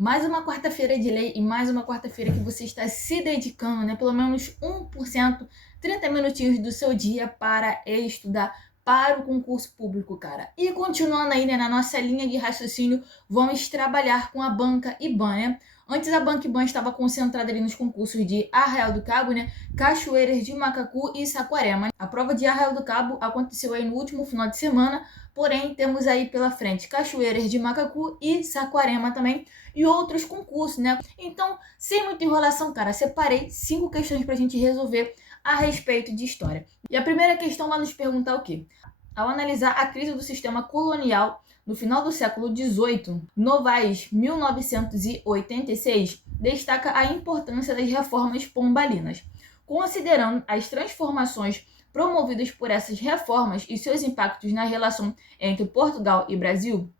Mais uma quarta-feira de lei e mais uma quarta-feira que você está se dedicando, né? Pelo menos 1%, 30 minutinhos do seu dia para estudar para o concurso público, cara. E continuando aí, né, na nossa linha de raciocínio, vamos trabalhar com a banca IBAN, né? Antes a banca IBAN estava concentrada ali nos concursos de Arraial do Cabo, né? Cachoeiras de Macacu e Saquarema. A prova de Arraial do Cabo aconteceu aí no último final de semana, porém temos aí pela frente Cachoeiras de Macacu e Saquarema também e outros concursos, né? Então, sem muita enrolação, cara, separei 5 questões pra gente resolver a respeito de história. E a primeira questão vai nos perguntar o quê? Ao analisar a crise do sistema colonial no final do século XVIII, Novaes, 1986, destaca a importância das reformas pombalinas. Considerando as transformações promovidas por essas reformas e seus impactos na relação entre Portugal e Brasil,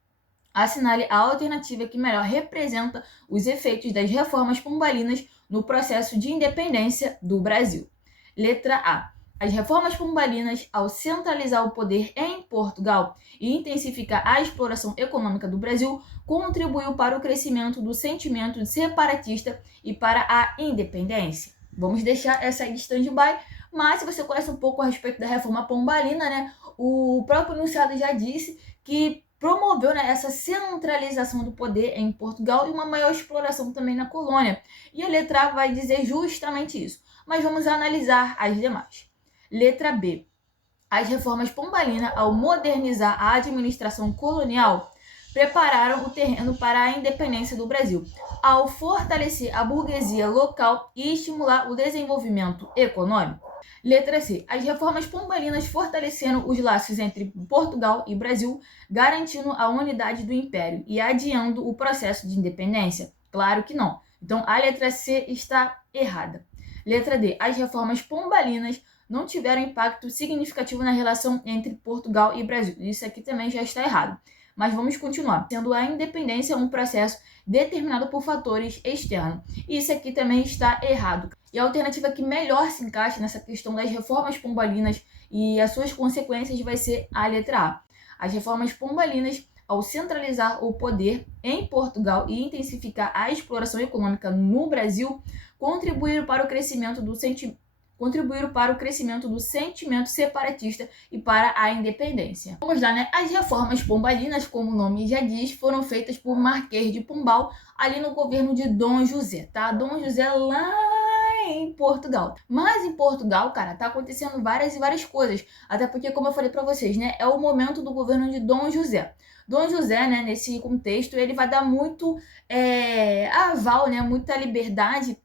assinale a alternativa que melhor representa os efeitos das reformas pombalinas no processo de independência do Brasil. Letra A. As reformas pombalinas, ao centralizar o poder em Portugal e intensificar a exploração econômica do Brasil, contribuiu para o crescimento do sentimento separatista e para a independência. Vamos deixar essa aí de stand-by, mas se você conhece um pouco a respeito da reforma pombalina, né, o próprio enunciado já disse que promoveu, né, essa centralização do poder em Portugal e uma maior exploração também na colônia. E a letra A vai dizer justamente isso. Mas vamos analisar as demais. Letra B. As reformas pombalinas, ao modernizar a administração colonial, prepararam o terreno para a independência do Brasil, ao fortalecer a burguesia local e estimular o desenvolvimento econômico. Letra C. As reformas pombalinas fortaleceram os laços entre Portugal e Brasil, garantindo a unidade do império e adiando o processo de independência? Claro que não. Então, a letra C está errada. Letra D. As reformas pombalinas não tiveram impacto significativo na relação entre Portugal e Brasil. Isso aqui também já está errado. Mas vamos continuar. Sendo a independência um processo determinado por fatores externos. Isso aqui também está errado. E a alternativa que melhor se encaixa nessa questão das reformas pombalinas e as suas consequências vai ser a letra A. As reformas pombalinas, ao centralizar o poder em Portugal e intensificar a exploração econômica no Brasil, contribuíram para o crescimento do sentimento separatista e para a independência. Vamos lá, né? As reformas pombalinas, como o nome já diz, foram feitas por Marquês de Pombal, ali no governo de Dom José, tá? Dom José lá em Portugal. Mas em Portugal, cara, tá acontecendo várias coisas. Até porque, como eu falei pra vocês, né? É o momento do governo de Dom José. Dom José, né, nesse contexto, ele vai dar muito aval, né? Muita liberdade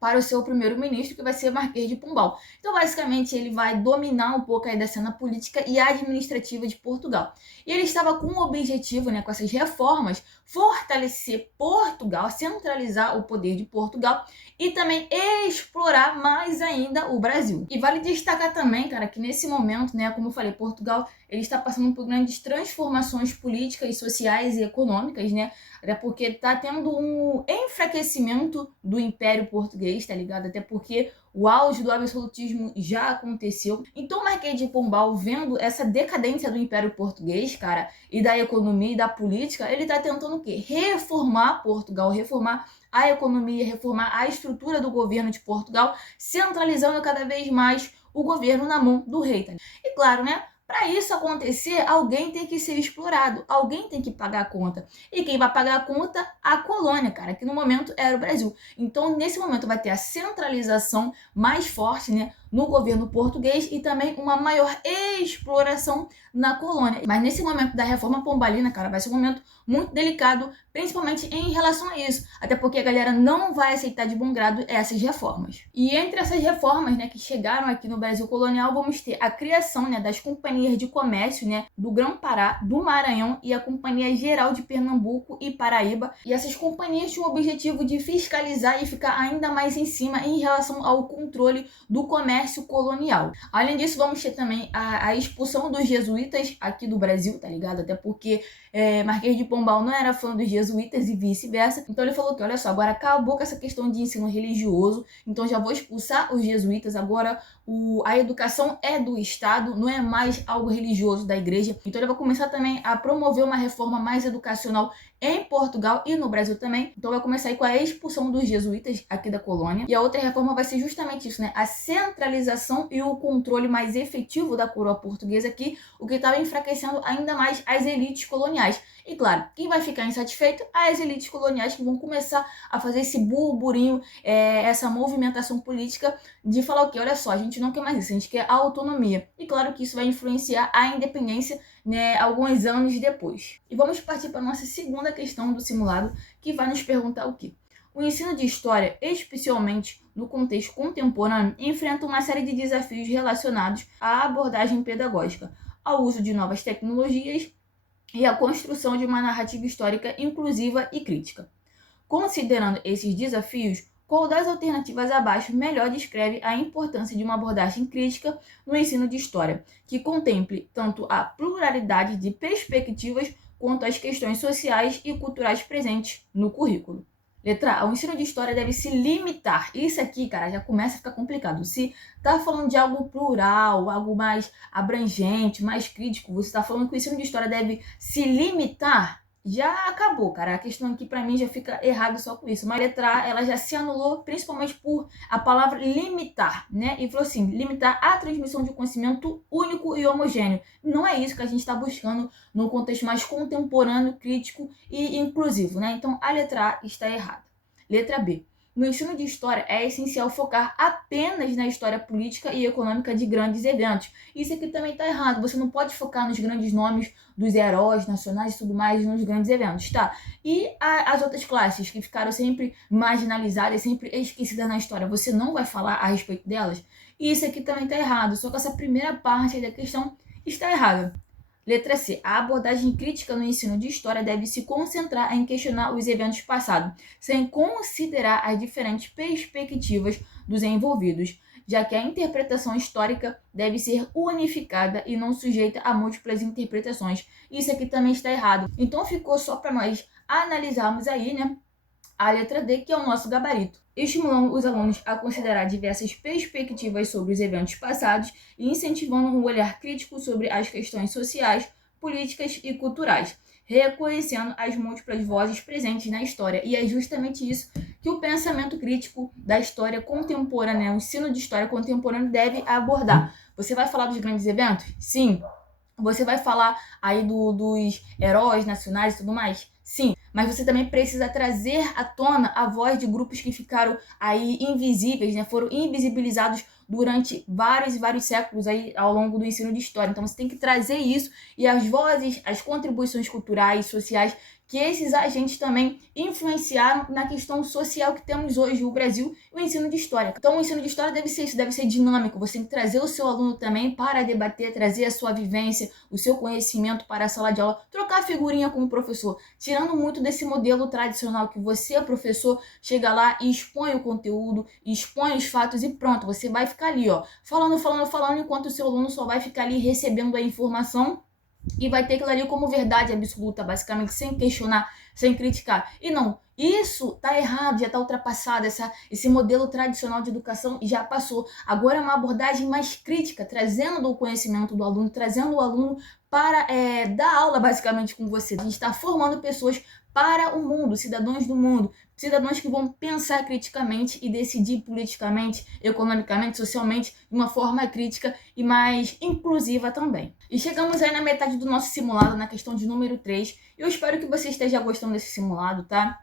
para o seu primeiro-ministro, que vai ser Marquês de Pombal. Então, basicamente, ele vai dominar um pouco aí da cena política e administrativa de Portugal. E ele estava com o objetivo, né, com essas reformas, fortalecer Portugal, centralizar o poder de Portugal e também explorar mais ainda o Brasil. E vale destacar também, cara, que nesse momento, né, como eu falei, Portugal, ele está passando por grandes transformações políticas, sociais e econômicas, né? Até porque tá tendo um enfraquecimento do Império Português, tá ligado? Até porque o auge do absolutismo já aconteceu. Então o Marquês de Pombal, vendo essa decadência do Império Português, cara, e da economia e da política, ele tá tentando o quê? Reformar Portugal, reformar a economia, reformar a estrutura do governo de Portugal, centralizando cada vez mais o governo na mão do rei. Tá? E claro, né? Para isso acontecer, alguém tem que ser explorado, alguém tem que pagar a conta. E quem vai pagar a conta? A colônia, cara, que no momento era o Brasil. Então, nesse momento vai ter a centralização mais forte, né, no governo português e também uma maior exploração na colônia. Mas nesse momento da reforma pombalina, cara, vai ser um momento muito delicado, principalmente em relação a isso. Até porque a galera não vai aceitar de bom grado essas reformas. E entre essas reformas, né, que chegaram aqui no Brasil colonial, vamos ter a criação, né, das companhias de comércio, né, do Grão-Pará, do Maranhão e a Companhia Geral de Pernambuco e Paraíba. E essas companhias tinham o objetivo de fiscalizar e ficar ainda mais em cima em relação ao controle do comércio colonial. Além disso, vamos ter também a expulsão dos jesuítas aqui do Brasil, tá ligado? Até porque Marquês de Pombal não era fã dos jesuítas e vice-versa. Então ele falou que, olha só, agora acabou com essa questão de ensino religioso, então já vou expulsar os jesuítas, agora a educação é do Estado, não é mais algo religioso da igreja. Então ele vai começar também a promover uma reforma mais educacional em Portugal e no Brasil também. Então vai começar aí com a expulsão dos jesuítas aqui da colônia. E a outra reforma vai ser justamente isso, né? A centralização e o controle mais efetivo da coroa portuguesa aqui, o que estava enfraquecendo ainda mais as elites coloniais. E claro, quem vai ficar insatisfeito? As elites coloniais, que vão começar a fazer esse burburinho, essa movimentação política de falar o quê? Olha só, a gente não quer mais isso, a gente quer a autonomia. E claro que isso vai influenciar a independência, né, alguns anos depois. E vamos partir para a nossa segunda questão do simulado, que vai nos perguntar o quê? O ensino de história, especialmente no contexto contemporâneo, enfrenta uma série de desafios relacionados à abordagem pedagógica, ao uso de novas tecnologias e à construção de uma narrativa histórica inclusiva e crítica. Considerando esses desafios, qual das alternativas abaixo melhor descreve a importância de uma abordagem crítica no ensino de história, que contemple tanto a pluralidade de perspectivas quanto as questões sociais e culturais presentes no currículo? Letra A, o ensino de história deve se limitar. Isso aqui, cara, já começa a ficar complicado. Se tá falando de algo plural, algo mais abrangente, mais crítico, você tá falando que o ensino de história deve se limitar, já acabou, cara. A questão aqui pra mim já fica errado só com isso. Mas a letra A, ela já se anulou principalmente por a palavra limitar, né? E falou assim, limitar a transmissão de conhecimento único e homogêneo. Não é isso que a gente está buscando num contexto mais contemporâneo, crítico e inclusivo, né? Então a letra A está errada. Letra B. No ensino de história, é essencial focar apenas na história política e econômica de grandes eventos. Isso aqui também está errado. Você não pode focar nos grandes nomes dos heróis nacionais e tudo mais, nos grandes eventos, tá? E as outras classes que ficaram sempre marginalizadas, sempre esquecidas na história, você não vai falar a respeito delas? Isso aqui também está errado. Só que essa primeira parte da questão está errada. Letra C. A abordagem crítica no ensino de história deve se concentrar em questionar os eventos passados, sem considerar as diferentes perspectivas dos envolvidos, já que a interpretação histórica deve ser unificada e não sujeita a múltiplas interpretações. Isso aqui também está errado. Então ficou só para nós analisarmos aí, né, a letra D, que é o nosso gabarito, estimulando os alunos a considerar diversas perspectivas sobre os eventos passados e incentivando um olhar crítico sobre as questões sociais, políticas e culturais, reconhecendo as múltiplas vozes presentes na história. E é justamente isso que o pensamento crítico da história contemporânea, o ensino de história contemporânea deve abordar. Você vai falar dos grandes eventos? Sim. Você vai falar aí dos heróis nacionais e tudo mais? Sim, mas você também precisa trazer à tona a voz de grupos que ficaram aí invisíveis, né? Foram invisibilizados durante vários e vários séculos aí ao longo do ensino de história. Então você tem que trazer isso e as vozes, as contribuições culturais, sociais, que esses agentes também influenciaram na questão social que temos hoje no Brasil, o ensino de história. Então o ensino de história deve ser isso, deve ser dinâmico. Você tem que trazer o seu aluno também para debater, trazer a sua vivência, o seu conhecimento para a sala de aula, trocar figurinha com o professor, tirando muito desse modelo tradicional que você, professor, chega lá e expõe o conteúdo, expõe os fatos e pronto, você vai ficar ali, ó, falando, enquanto o seu aluno só vai ficar ali recebendo a informação e vai ter aquilo ali como verdade absoluta, basicamente, sem questionar, sem criticar. E não, isso tá errado, já tá ultrapassado, esse modelo tradicional de educação já passou. Agora é uma abordagem mais crítica, trazendo o conhecimento do aluno, trazendo o aluno para dar aula, basicamente, com você. A gente está formando pessoas para o mundo, cidadãos do mundo, cidadãos que vão pensar criticamente e decidir politicamente, economicamente, socialmente, de uma forma crítica e mais inclusiva também. E chegamos aí na metade do nosso simulado, na questão de número 3. Eu espero que você esteja gostando desse simulado, tá?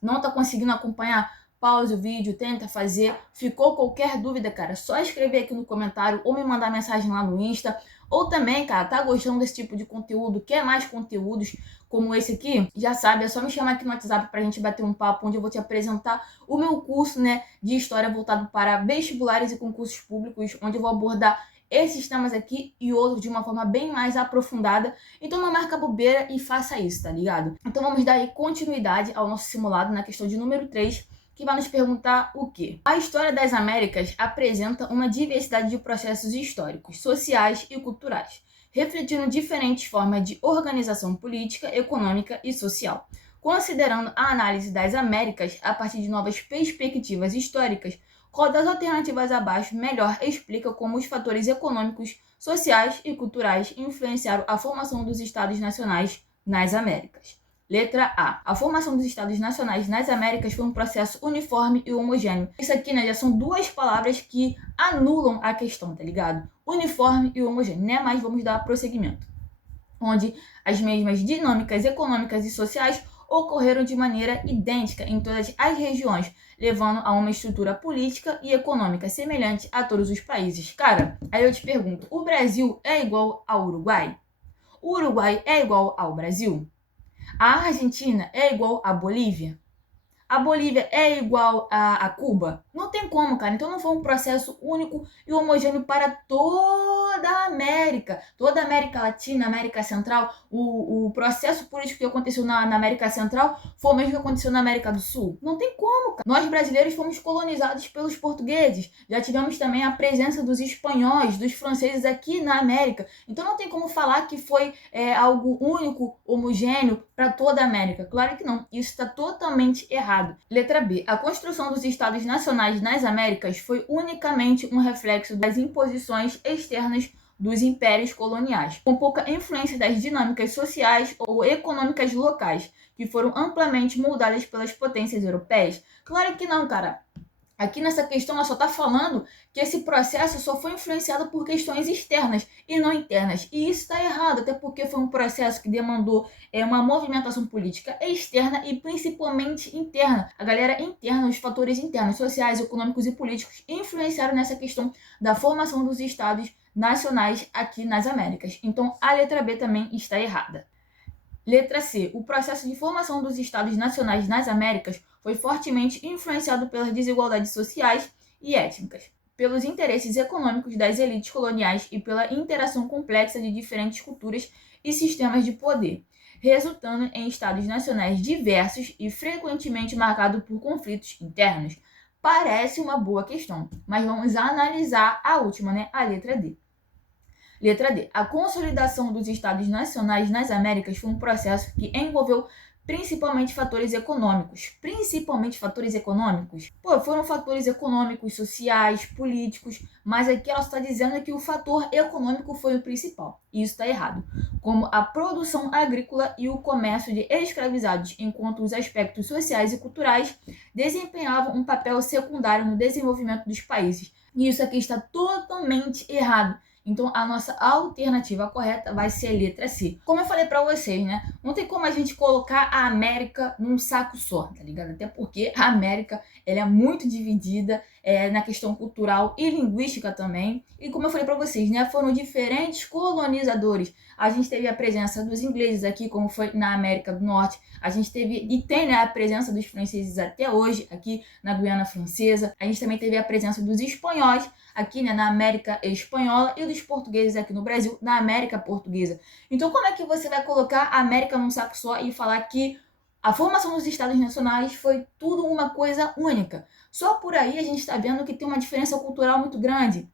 Não tá conseguindo acompanhar? Pause o vídeo, tenta fazer. Ficou qualquer dúvida, cara, só escrever aqui no comentário ou me mandar mensagem lá no Insta. Ou também, cara, tá gostando desse tipo de conteúdo, quer mais conteúdos como esse aqui? Já sabe, é só me chamar aqui no WhatsApp pra gente bater um papo, onde eu vou te apresentar o meu curso, né, de história voltado para vestibulares e concursos públicos, onde eu vou abordar esses temas aqui e outros de uma forma bem mais aprofundada. Então não marca bobeira e faça isso, tá ligado? Então vamos dar aí continuidade ao nosso simulado na questão de número 3, que vai nos perguntar o quê? A história das Américas apresenta uma diversidade de processos históricos, sociais e culturais, refletindo diferentes formas de organização política, econômica e social. Considerando a análise das Américas a partir de novas perspectivas históricas, Qual das alternativas abaixo melhor explica como os fatores econômicos, sociais e culturais influenciaram a formação dos Estados Nacionais nas Américas? Letra A. A formação dos Estados Nacionais nas Américas foi um processo uniforme e homogêneo. Isso aqui, né, já são duas palavras que anulam a questão, tá ligado? Uniforme e homogêneo, né? Mas vamos dar prosseguimento. Onde as mesmas dinâmicas econômicas e sociais ocorreram de maneira idêntica em todas as regiões, levando a uma estrutura política e econômica semelhante a todos os países. Cara, aí eu te pergunto, o Brasil é igual ao Uruguai? O Uruguai é igual ao Brasil? A Argentina é igual à Bolívia? A Bolívia é igual a Cuba? Não tem como, cara. Então não foi um processo único e homogêneo para toda a América. Toda a América Latina, América Central. O processo político que aconteceu na América Central foi o mesmo que aconteceu na América do Sul. Não tem como, cara. Nós brasileiros fomos colonizados pelos portugueses. Já tivemos também a presença dos espanhóis, dos franceses aqui na América. Então não tem como falar que foi algo único, homogêneo para toda a América. Claro que não. Isso está totalmente errado. Letra B. A construção dos Estados Nacionais nas Américas foi unicamente um reflexo das imposições externas dos impérios coloniais, com pouca influência das dinâmicas sociais ou econômicas locais, que foram amplamente moldadas pelas potências europeias. Claro que não, cara. Aqui nessa questão ela só está falando que esse processo só foi influenciado por questões externas e não internas. E isso está errado, até porque foi um processo que demandou uma movimentação política externa e principalmente interna. A galera interna, os fatores internos, sociais, econômicos e políticos influenciaram nessa questão da formação dos estados nacionais aqui nas Américas. Então a letra B também está errada. Letra C. O processo de formação dos Estados Nacionais nas Américas foi fortemente influenciado pelas desigualdades sociais e étnicas, pelos interesses econômicos das elites coloniais e pela interação complexa de diferentes culturas e sistemas de poder, resultando em Estados nacionais diversos e frequentemente marcados por conflitos internos. Parece uma boa questão, mas vamos analisar a última, né? A letra D. Letra D. A consolidação dos Estados Nacionais nas Américas foi um processo que envolveu principalmente fatores econômicos. Principalmente fatores econômicos? Pô, foram fatores econômicos, sociais, políticos, mas aqui ela está dizendo que o fator econômico foi o principal. E isso está errado. Como a produção agrícola e o comércio de escravizados, enquanto os aspectos sociais e culturais desempenhavam um papel secundário no desenvolvimento dos países. E isso aqui está totalmente errado. Então, a nossa alternativa correta vai ser a letra C. Como eu falei pra vocês, né? Não tem como a gente colocar a América num saco só, tá ligado? Até porque a América, ela é muito dividida na questão cultural e linguística também. E como eu falei pra vocês, né? Foram diferentes colonizadores. A gente teve a presença dos ingleses aqui, como foi na América do Norte. A gente teve e tem, né, a presença dos franceses até hoje, aqui na Guiana Francesa. A gente também teve a presença dos espanhóis, aqui, né, na América Espanhola, e dos portugueses aqui no Brasil, na América Portuguesa. Então, como é que você vai colocar a América num saco só e falar que a formação dos Estados Nacionais foi tudo uma coisa única? Só por aí a gente está vendo que tem uma diferença cultural muito grande.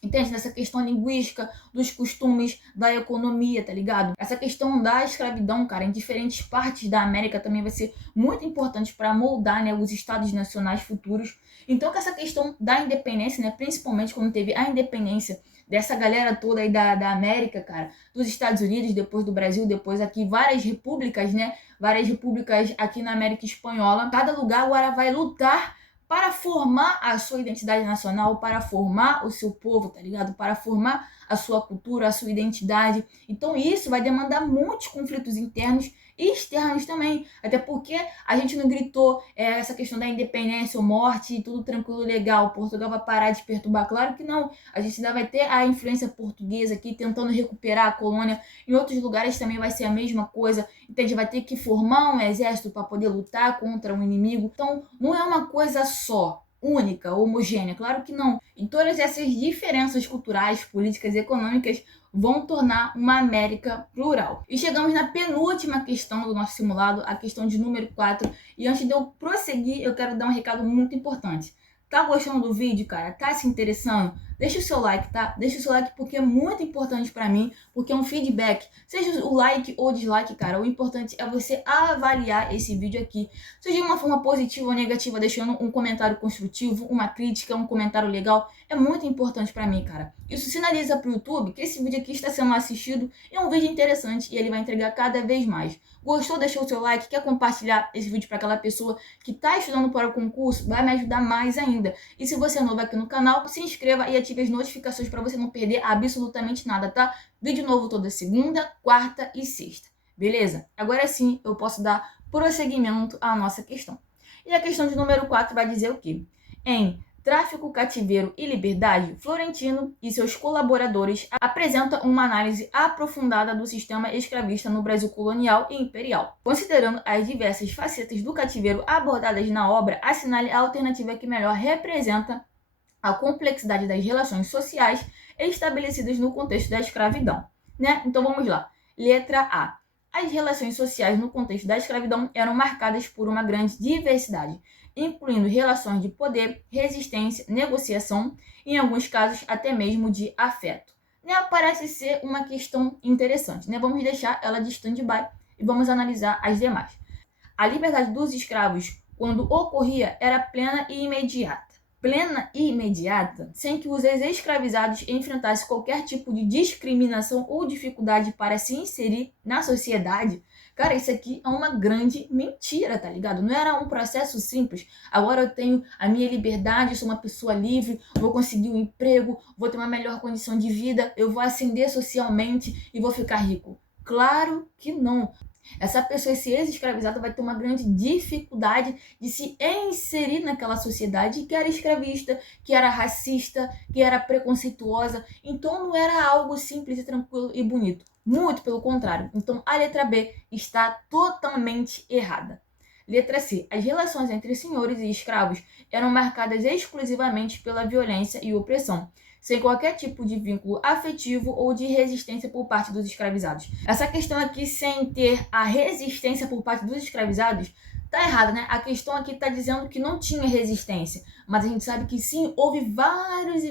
Entende? Nessa questão linguística, dos costumes, da economia, tá ligado? Essa questão da escravidão, cara, em diferentes partes da América também vai ser muito importante para moldar, né, os estados nacionais futuros. Então, com essa questão da independência, né, principalmente quando teve a independência dessa galera toda aí da América, cara, dos Estados Unidos, depois do Brasil, depois aqui várias repúblicas, né, várias repúblicas aqui na América Espanhola. Cada lugar agora vai lutar para formar a sua identidade nacional, para formar o seu povo, tá ligado? Para formar a sua cultura, a sua identidade. Então isso vai demandar muitos conflitos internos e externos também. Até porque a gente não gritou essa questão da independência ou morte, tudo tranquilo, legal, Portugal vai parar de perturbar. Claro que não. A gente ainda vai ter a influência portuguesa aqui, tentando recuperar a colônia. Em outros lugares também vai ser a mesma coisa. Então a gente vai ter que formar um exército para poder lutar contra um inimigo. Então não é uma coisa só, única, homogênea, claro que não. E todas essas diferenças culturais, políticas e econômicas vão tornar uma América plural. E chegamos na penúltima questão do nosso simulado, a questão de número 4. E antes de eu prosseguir, eu quero dar um recado muito importante. Tá gostando do vídeo, cara? Tá se interessando? Deixa o seu like, tá? Deixa o seu like porque é muito importante pra mim, porque é um feedback. Seja o like ou dislike, cara, o importante é você avaliar esse vídeo aqui. Seja de uma forma positiva ou negativa, deixando um comentário construtivo, uma crítica, um comentário legal. É muito importante pra mim, cara. Isso sinaliza pro YouTube que esse vídeo aqui está sendo assistido e é um vídeo interessante e ele vai entregar cada vez mais. Gostou? Deixou o seu like? Quer compartilhar esse vídeo para aquela pessoa que está estudando para o concurso? Vai me ajudar mais ainda. E se você é novo aqui no canal, se inscreva e ative as notificações para você não perder absolutamente nada, tá? Vídeo novo toda segunda, quarta e sexta. Beleza? Agora sim eu posso dar prosseguimento à nossa questão. E a questão de número 4 vai dizer o quê? Em Tráfico, Cativeiro e Liberdade, Florentino e seus colaboradores apresentam uma análise aprofundada do sistema escravista no Brasil colonial e imperial. Considerando as diversas facetas do cativeiro abordadas na obra, assinale a alternativa que melhor representa a complexidade das relações sociais estabelecidas no contexto da escravidão. Né? Então vamos lá. Letra A. As relações sociais no contexto da escravidão eram marcadas por uma grande diversidade, incluindo relações de poder, resistência, negociação e, em alguns casos, até mesmo de afeto. Né? Parece ser uma questão interessante. Né? Vamos deixar ela de stand-by e vamos analisar as demais. A liberdade dos escravos, quando ocorria, era plena e imediata. Plena e imediata, sem que os ex-escravizados enfrentassem qualquer tipo de discriminação ou dificuldade para se inserir na sociedade. Cara, isso aqui é uma grande mentira, tá ligado? Não era um processo simples. Agora eu tenho a minha liberdade, eu sou uma pessoa livre, vou conseguir um emprego, vou ter uma melhor condição de vida, eu vou ascender socialmente e vou ficar rico. Claro que não. Essa pessoa, esse ex-escravizado, vai ter uma grande dificuldade de se inserir naquela sociedade que era escravista, que era racista, que era preconceituosa. Então não era algo simples e tranquilo e bonito. Muito pelo contrário. Então a letra B está totalmente errada. Letra C. As relações entre senhores e escravos eram marcadas exclusivamente pela violência e opressão, sem qualquer tipo de vínculo afetivo ou de resistência por parte dos escravizados. Essa questão aqui, sem ter a resistência por parte dos escravizados, tá errada, né? A questão aqui tá dizendo que não tinha resistência, mas a gente sabe que sim, houve vários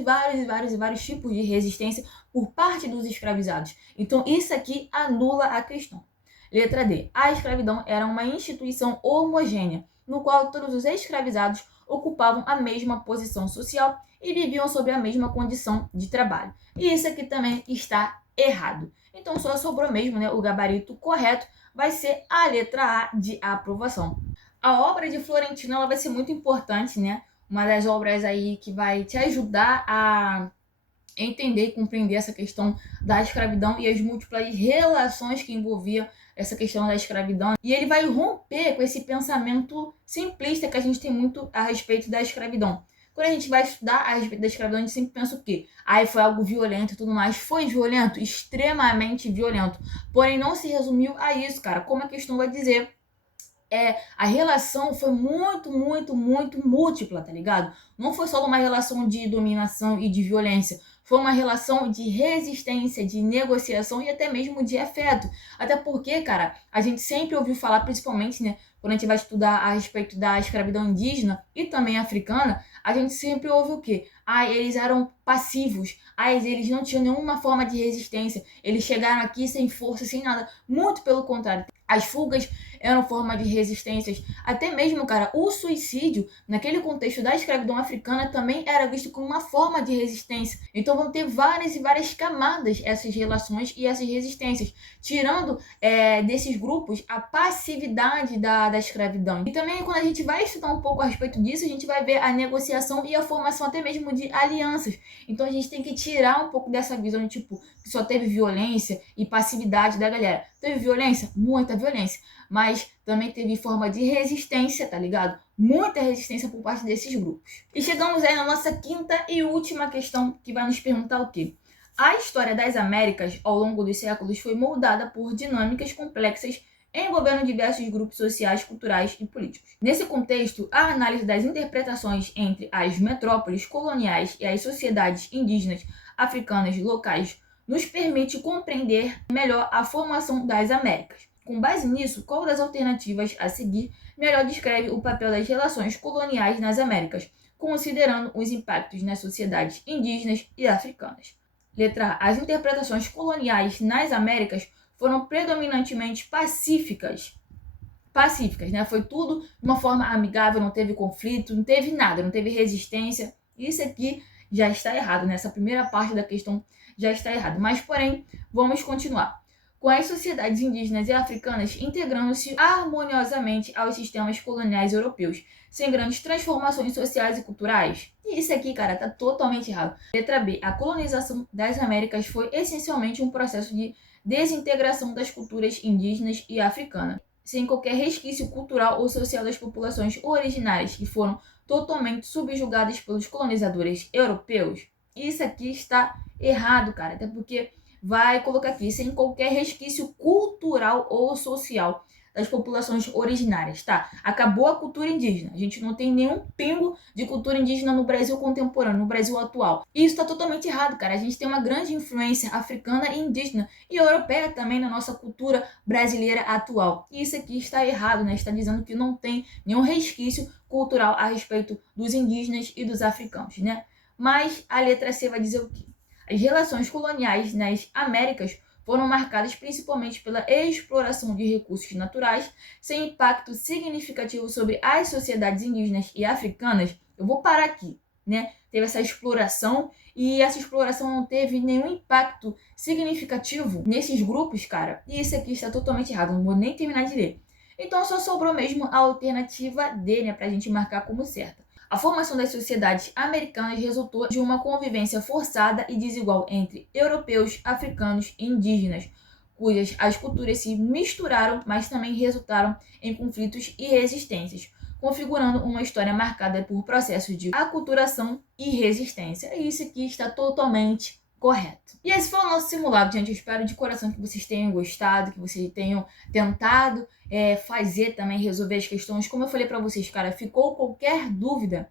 tipos de resistência por parte dos escravizados. Então isso aqui anula a questão. Letra D. A escravidão era uma instituição homogênea, no qual todos os escravizados ocupavam a mesma posição social e viviam sob a mesma condição de trabalho. E isso aqui também está errado. Então só sobrou mesmo, né? O gabarito correto vai ser a letra A de aprovação. A obra de Florentino ela vai ser muito importante, né? Uma das obras aí que vai te ajudar a entender e compreender essa questão da escravidão e as múltiplas relações que envolviam essa questão da escravidão. E ele vai romper com esse pensamento simplista que a gente tem muito a respeito da escravidão. Quando a gente vai estudar a respeito da escravidão, a gente sempre pensa o quê? Foi algo violento e tudo mais. Foi violento, extremamente violento. Porém, não se resumiu a isso, cara. Como a questão vai dizer, a relação foi muito múltipla, tá ligado? Não foi só uma relação de dominação e de violência. Foi uma relação de resistência, de negociação e até mesmo de afeto. Até porque, cara, a gente sempre ouviu falar, principalmente, né, quando a gente vai estudar a respeito da escravidão indígena e também africana, a gente sempre ouve o quê? Eles eram passivos. Eles não tinham nenhuma forma de resistência. Eles chegaram aqui sem força, sem nada. Muito pelo contrário. As fugas eram forma de resistências. Até mesmo, cara, o suicídio, naquele contexto da escravidão africana, também era visto como uma forma de resistência. Então vão ter várias camadas essas relações e essas resistências, tirando desses grupos a passividade da escravidão. E também, quando a gente vai estudar um pouco a respeito disso, a gente vai ver a negociação e a formação até mesmo de alianças. Então a gente tem que tirar um pouco dessa visão de tipo, que só teve violência e passividade da galera. Teve violência? Muita violência. Mas também teve forma de resistência, tá ligado? Muita resistência por parte desses grupos. E chegamos aí na nossa quinta e última questão, que vai nos perguntar o quê? A história das Américas, ao longo dos séculos, foi moldada por dinâmicas complexas envolvendo diversos grupos sociais, culturais e políticos. Nesse contexto, a análise das interpretações entre as metrópoles coloniais e as sociedades indígenas africanas locais nos permite compreender melhor a formação das Américas. Com base nisso, qual das alternativas a seguir melhor descreve o papel das relações coloniais nas Américas? considerando os impactos nas sociedades indígenas e africanas. Letra A. As interpretações coloniais nas Américas foram predominantemente pacíficas, né? Foi tudo de uma forma amigável, não teve conflito, não teve nada, não teve resistência. Isso aqui já está errado, né? Essa primeira parte da questão já está errada. Mas, porém, vamos continuar. Com as sociedades indígenas e africanas integrando-se harmoniosamente aos sistemas coloniais europeus, sem grandes transformações sociais e culturais. E isso aqui, cara, tá totalmente errado. Letra B. A colonização das Américas foi essencialmente um processo de desintegração das culturas indígenas e africanas, sem qualquer resquício cultural ou social das populações originárias, que foram totalmente subjugadas pelos colonizadores europeus. Isso aqui está errado, cara, até porque vai colocar aqui, sem qualquer resquício cultural ou social das populações originárias, tá? Acabou a cultura indígena. A gente não tem nenhum pingo de cultura indígena no Brasil contemporâneo, no Brasil atual. E isso está totalmente errado, cara. A gente tem uma grande influência africana e indígena e europeia também na nossa cultura brasileira atual. E isso aqui está errado, né? Está dizendo que não tem nenhum resquício cultural a respeito dos indígenas e dos africanos, né? Mas a letra C vai dizer o quê? As relações coloniais nas Américas foram marcadas principalmente pela exploração de recursos naturais, sem impacto significativo sobre as sociedades indígenas e africanas. Eu vou parar aqui, né? Teve essa exploração e essa exploração não teve nenhum impacto significativo nesses grupos, cara. E isso aqui está totalmente errado, não vou nem terminar de ler. Então só sobrou mesmo a alternativa D, né, pra gente marcar como certa. A formação das sociedades americanas resultou de uma convivência forçada e desigual entre europeus, africanos e indígenas, cujas as culturas se misturaram, mas também resultaram em conflitos e resistências, configurando uma história marcada por processos de aculturação e resistência. E isso aqui está totalmente correto. E esse foi o nosso simulado, gente. Eu espero de coração que vocês tenham gostado, que vocês tenham tentado fazer também, resolver as questões. Como eu falei pra vocês, cara, ficou qualquer dúvida,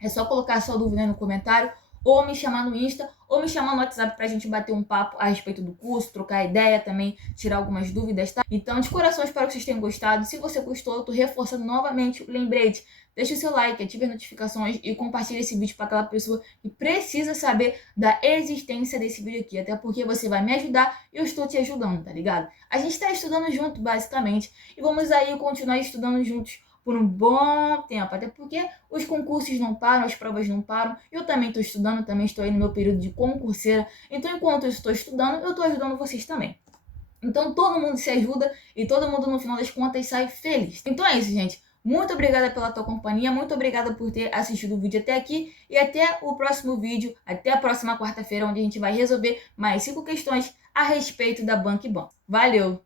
é só colocar a sua dúvida aí no comentário, ou me chamar no Insta, ou me chamar no WhatsApp pra gente bater um papo a respeito do curso, trocar ideia também, tirar algumas dúvidas, tá? Então, de coração, espero que vocês tenham gostado. Se você gostou, eu tô reforçando novamente o lembrete. Deixa o seu like, ative as notificações e compartilhe esse vídeo para aquela pessoa que precisa saber da existência desse vídeo aqui. Até porque você vai me ajudar e eu estou te ajudando, tá ligado? A gente tá estudando junto, basicamente, e vamos aí continuar estudando juntos por um bom tempo, até porque os concursos não param, as provas não param, eu também estou estudando, também estou aí no meu período de concurseira, então enquanto eu estou estudando, eu estou ajudando vocês também. Então todo mundo se ajuda e todo mundo no final das contas sai feliz. Então é isso, gente. Muito obrigada pela tua companhia, muito obrigada por ter assistido o vídeo até aqui e até o próximo vídeo, até a próxima quarta-feira, onde a gente vai resolver mais 5 questões a respeito da Bank Bom. Valeu!